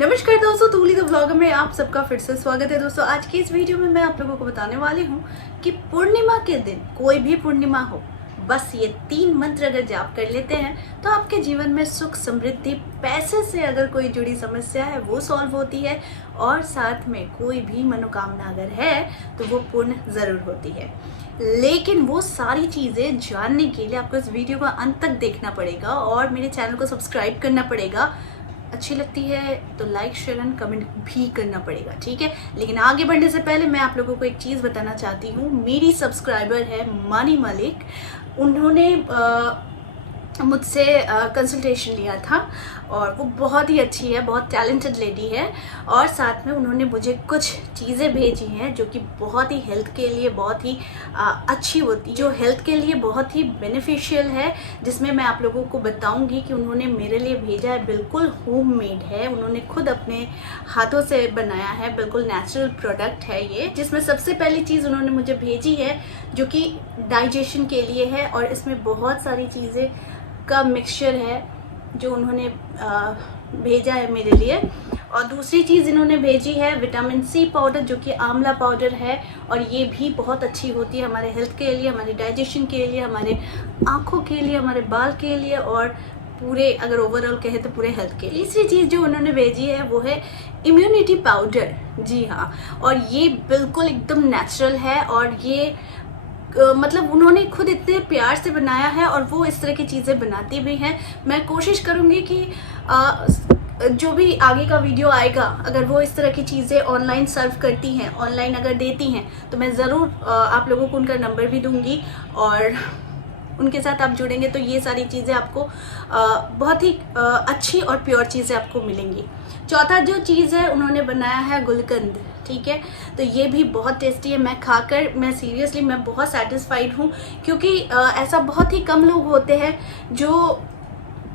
नमस्कार दोस्तों, तूली the vlogger में आप सबका फिर से स्वागत है। दोस्तों आज की इस वीडियो में मैं आप लोगों को बताने वाली हूँ कि पूर्णिमा के दिन, कोई भी पूर्णिमा हो, बस ये 3 मंत्र अगर जाप कर लेते हैं तो आपके जीवन में सुख समृद्धि, पैसे से अगर कोई जुड़ी समस्या है वो सॉल्व होती है और साथ में कोई भी मनोकामना अगर है तो वो पूर्ण ज़रूर होती है। लेकिन वो सारी चीज़ें जानने के लिए आपको इस वीडियो को अंत तक देखना पड़ेगा और मेरे चैनल को सब्सक्राइब करना पड़ेगा। अच्छी लगती है तो लाइक शेयर एंड कमेंट भी करना पड़ेगा, ठीक है। लेकिन आगे बढ़ने से पहले मैं आप लोगों को एक चीज़ बताना चाहती हूँ। मेरी सब्सक्राइबर है मानी मलिक, उन्होंने मुझसे कंसल्टेशन लिया था और वो बहुत ही अच्छी है, बहुत टैलेंटेड लेडी है और साथ में उन्होंने मुझे कुछ चीज़ें भेजी हैं जो कि बहुत ही हेल्थ के लिए बहुत ही अच्छी होती है, जो हेल्थ के लिए बहुत ही बेनिफिशियल है, जिसमें मैं आप लोगों को बताऊंगी कि उन्होंने मेरे लिए भेजा है। बिल्कुल होममेड है, उन्होंने खुद अपने हाथों से बनाया है, बिल्कुल नेचुरल प्रोडक्ट है ये। जिसमें सबसे पहली चीज़ उन्होंने मुझे भेजी है जो कि डाइजेशन के लिए है और इसमें बहुत सारी चीज़ें का मिक्सचर है जो उन्होंने भेजा है मेरे लिए। और दूसरी चीज़ इन्होंने भेजी है विटामिन सी पाउडर, जो कि आंवला पाउडर है और ये भी बहुत अच्छी होती है हमारे हेल्थ के लिए, हमारे डाइजेशन के लिए, हमारे आँखों के लिए, हमारे बाल के लिए और पूरे अगर ओवरऑल कहे तो पूरे हेल्थ के लिए। तीसरी चीज़ जो उन्होंने भेजी है वो है इम्यूनिटी पाउडर। जी हाँ, और ये बिल्कुल एकदम नेचुरल है और ये मतलब उन्होंने खुद इतने प्यार से बनाया है और वो इस तरह की चीज़ें बनाती भी हैं। मैं कोशिश करूँगी कि जो भी आगे का वीडियो आएगा, अगर वो इस तरह की चीज़ें ऑनलाइन सर्व करती हैं, ऑनलाइन अगर देती हैं, तो मैं ज़रूर आप लोगों को उनका नंबर भी दूँगी और उनके साथ आप जुड़ेंगे तो ये सारी चीज़ें आपको बहुत ही अच्छी और प्योर चीज़ें आपको मिलेंगी। चौथा जो चीज़ है उन्होंने बनाया है गुलकंद, ठीक है। तो ये भी बहुत टेस्टी है, मैं खाकर मैं सीरियसली मैं बहुत सेटिस्फाइड हूँ, क्योंकि ऐसा बहुत ही कम लोग होते हैं जो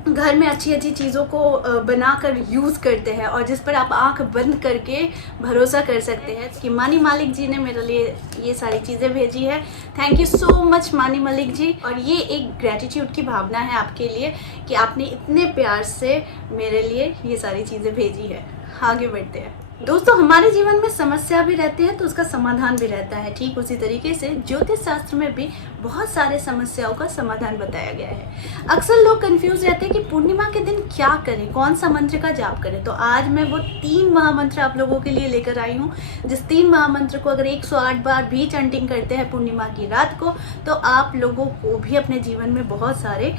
घर में अच्छी अच्छी चीज़ों को बनाकर यूज़ करते हैं और जिस पर आप आंख बंद करके भरोसा कर सकते हैं। कि मानी मलिक जी ने मेरे लिए ये सारी चीज़ें भेजी है। थैंक यू सो मच मानी मलिक जी। और ये एक ग्रेटिट्यूड की भावना है आपके लिए कि आपने इतने प्यार से मेरे लिए ये सारी चीज़ें भेजी है। आगे बढ़ते हैं दोस्तों। हमारे जीवन में समस्या भी रहती है तो उसका समाधान भी रहता है। ठीक उसी तरीके से ज्योतिष शास्त्र में भी बहुत सारे समस्याओं का समाधान बताया गया है। अक्सर लोग कंफ्यूज रहते हैं कि पूर्णिमा के दिन क्या करें, कौन सा मंत्र का जाप करें। तो आज मैं वो 3 महामंत्र आप लोगों के लिए लेकर आई हूँ, जिस 3 महामंत्र को अगर 108 बार भी चैंटिंग करते हैं पूर्णिमा की रात को तो आप लोगों को भी अपने जीवन में बहुत सारे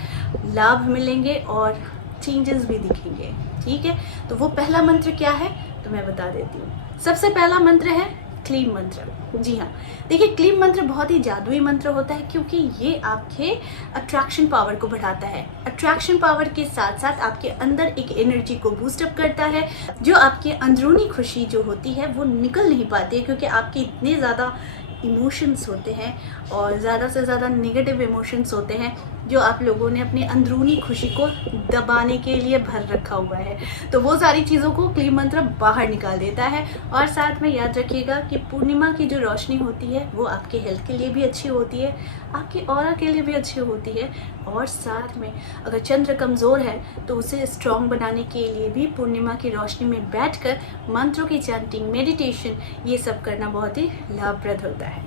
लाभ मिलेंगे और चेंजेस भी दिखेंगे, ठीक है। तो वो पहला मंत्र क्या है तो मैं बता देती हूँ। सबसे पहला मंत्र है क्लीम मंत्र। जी हाँ, देखिए क्लीम मंत्र बहुत ही जादुई मंत्र होता है क्योंकि ये आपके अट्रैक्शन पावर को बढ़ाता है। अट्रैक्शन पावर के साथ साथ आपके अंदर एक एनर्जी को बूस्टअप करता है, जो आपकी अंदरूनी खुशी जो होती है वो निकल नहीं पाती है, क्योंकि आपके इतने ज़्यादा इमोशंस होते हैं और ज़्यादा से ज़्यादा नेगेटिव इमोशंस होते हैं जो आप लोगों ने अपनी अंदरूनी खुशी को दबाने के लिए भर रखा हुआ है। तो वो सारी चीज़ों को क्लीम मंत्र बाहर निकाल देता है। और साथ में याद रखिएगा कि पूर्णिमा की जो रोशनी होती है वो आपके हेल्थ के लिए भी अच्छी होती है, आपके ऑरा के लिए भी अच्छी होती है और साथ में अगर चंद्र कमज़ोर है तो उसे स्ट्रॉन्ग बनाने के लिए भी पूर्णिमा की रोशनी में बैठकर मंत्रों की चैंटिंग, मेडिटेशन, ये सब करना बहुत ही लाभप्रद होता है।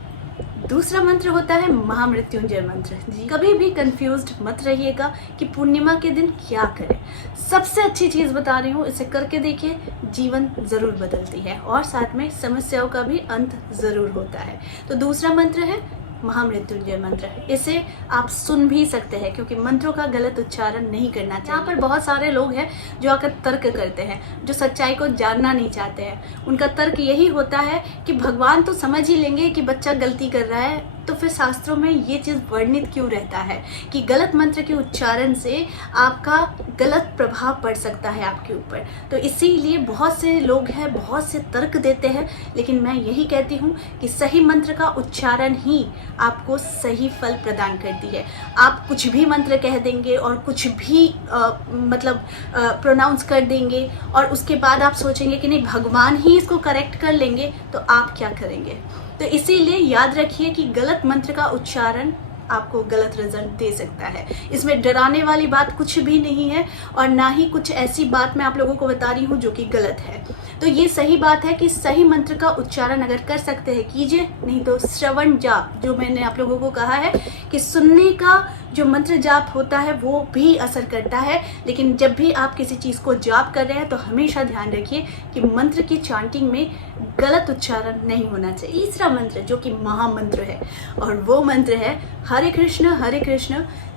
दूसरा मंत्र होता है महामृत्युंजय मंत्र। जी, कभी भी कंफ्यूज्ड मत रहिएगा कि पूर्णिमा के दिन क्या करें। सबसे अच्छी चीज़ बता रही हूँ, इसे करके देखिए, जीवन ज़रूर बदलती है और साथ में समस्याओं का भी अंत ज़रूर होता है। तो दूसरा मंत्र है महामृत्युंजय मंत्र। इसे आप सुन भी सकते हैं क्योंकि मंत्रों का गलत उच्चारण नहीं करना चाहिए। यहाँ पर बहुत सारे लोग हैं जो आकर तर्क करते हैं, जो सच्चाई को जानना नहीं चाहते हैं। उनका तर्क यही होता है कि भगवान तो समझ ही लेंगे कि बच्चा गलती कर रहा है, तो फिर शास्त्रों में ये चीज़ वर्णित क्यों रहता है कि गलत मंत्र के उच्चारण से आपका गलत प्रभाव पड़ सकता है आपके ऊपर। तो इसीलिए बहुत से लोग हैं, बहुत से तर्क देते हैं, लेकिन मैं यही कहती हूँ कि सही मंत्र का उच्चारण ही आपको सही फल प्रदान करती है। आप कुछ भी मंत्र कह देंगे और कुछ भी प्रोनाउंस कर देंगे और उसके बाद आप सोचेंगे कि नहीं भगवान ही इसको करेक्ट कर लेंगे, तो आप क्या करेंगे। तो इसीलिए याद रखिए कि गलत मंत्र का उच्चारण आपको गलत रिजल्ट दे सकता है। इसमें डराने वाली बात कुछ भी नहीं है और ना ही कुछ ऐसी बात मैं आप लोगों को बता रही हूँ जो कि गलत है। तो ये सही बात है कि सही मंत्र का उच्चारण अगर कर सकते हैं कीजिए, नहीं तो श्रवण जाप, जो मैंने आप लोगों को कहा है कि सुनने का जो मंत्र जाप होता है वो भी असर करता है। लेकिन जब भी आप किसी चीज़ को जाप कर रहे हैं तो हमेशा ध्यान रखिए कि मंत्र की चांटिंग में गलत उच्चारण नहीं होना चाहिए। तीसरा मंत्र जो कि महामंत्र है और वो मंत्र है हरे कृष्ण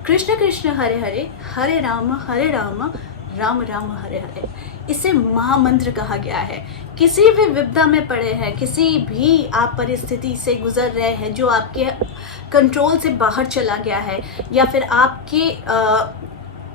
कृष्ण कृष्ण हरे हरे, हरे राम राम राम हरे हरे। इसे महामंत्र कहा गया है। किसी भी विपदा में पड़े हैं, किसी भी आप परिस्थिति से गुजर रहे हैं जो आपके कंट्रोल से बाहर चला गया है या फिर आपके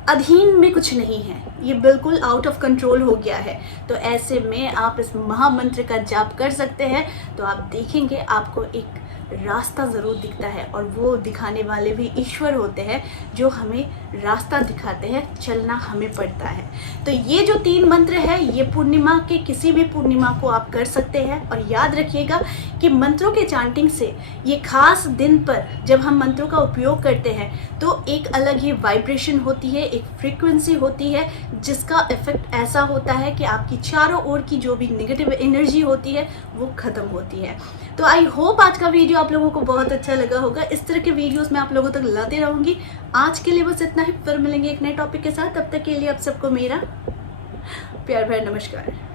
अधीन में कुछ नहीं है, ये बिल्कुल आउट ऑफ कंट्रोल हो गया है, तो ऐसे में आप इस महामंत्र का जाप कर सकते हैं। तो आप देखेंगे आपको एक रास्ता ज़रूर दिखता है और वो दिखाने वाले भी ईश्वर होते हैं जो हमें रास्ता दिखाते हैं, चलना हमें पड़ता है। तो ये जो 3 मंत्र है ये पूर्णिमा के किसी भी पूर्णिमा को आप कर सकते हैं। और याद रखिएगा कि मंत्रों के चांटिंग से ये खास दिन पर जब हम मंत्रों का उपयोग करते हैं तो एक अलग ही वाइब्रेशन होती है, एक फ्रीक्वेंसी होती है जिसका इफेक्ट ऐसा होता है कि आपकी चारों ओर की जो भी नेगेटिव एनर्जी होती है वो ख़त्म होती है। तो आई होप आज का वीडियो आप लोगों को बहुत अच्छा लगा होगा। इस तरह के वीडियोस मैं आप लोगों तक लाते रहूँगी। आज के लिए बस इतना ही, फिर मिलेंगे एक नए टॉपिक के साथ। तब तक के लिए आप सबको मेरा प्यार भरा नमस्कार।